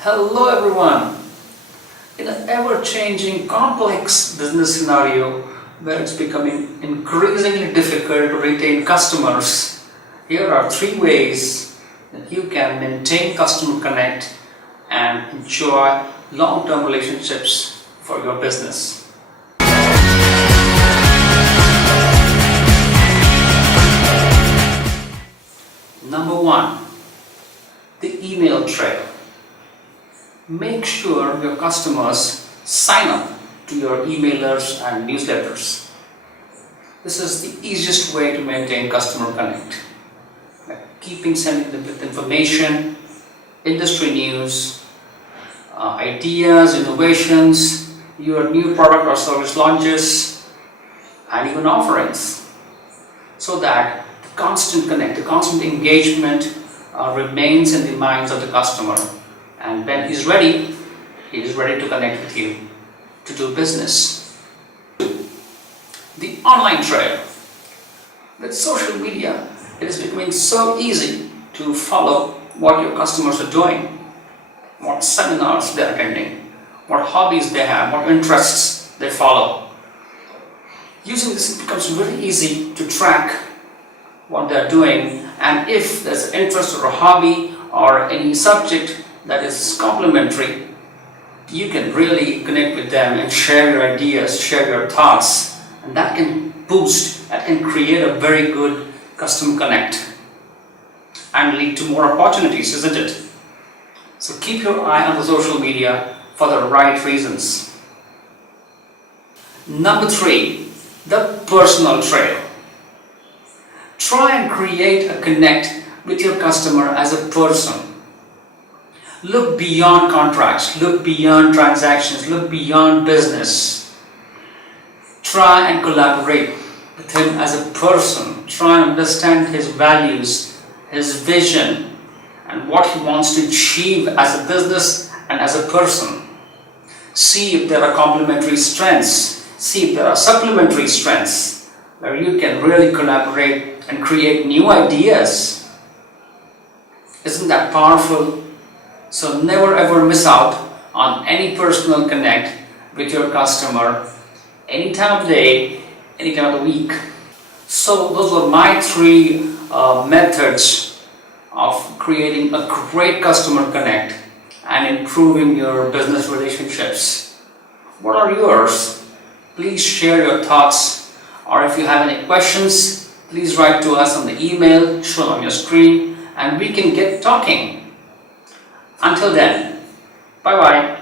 Hello everyone! In an ever-changing, complex business scenario where it's becoming increasingly difficult to retain customers, here are 3 ways that you can maintain customer connect and enjoy long-term relationships for your business. Number 1, the email trail. Make sure your customers sign up to your emailers and newsletters. This is the easiest way to maintain customer connect. Keeping sending them with information, industry news, ideas, innovations, your new product or service launches, and even offerings, so that the constant connect, the constant engagement remains in the minds of the customer. And when he is ready to connect with you, to do business. The online trail. With social media, it is becoming so easy to follow what your customers are doing, what seminars they are attending, what hobbies they have, what interests they follow. Using this, it becomes very easy to track what they are doing, and if there's an interest or a hobby or any subject that is complementary, you can really connect with them and share your ideas, share your thoughts, and that can boost, that can create a very good customer connect and lead to more opportunities, isn't it? So keep your eye on the social media for the right reasons. Number 3, the personal trail. Try and create a connect with your customer as a person. Look beyond contracts, look beyond transactions, look beyond business. Try and collaborate with him as a person. Try and understand his values, his vision, and what he wants to achieve as a business and as a person. See if there are complementary strengths, see if there are supplementary strengths where you can really collaborate and create new ideas. Isn't that powerful? So never ever miss out on any personal connect with your customer, any time of the day, any time of the week. So those were my 3 methods of creating a great customer connect and improving your business relationships. What are yours? Please share your thoughts, or if you have any questions, please write to us on the email shown on your screen and we can get talking. Until then, bye-bye.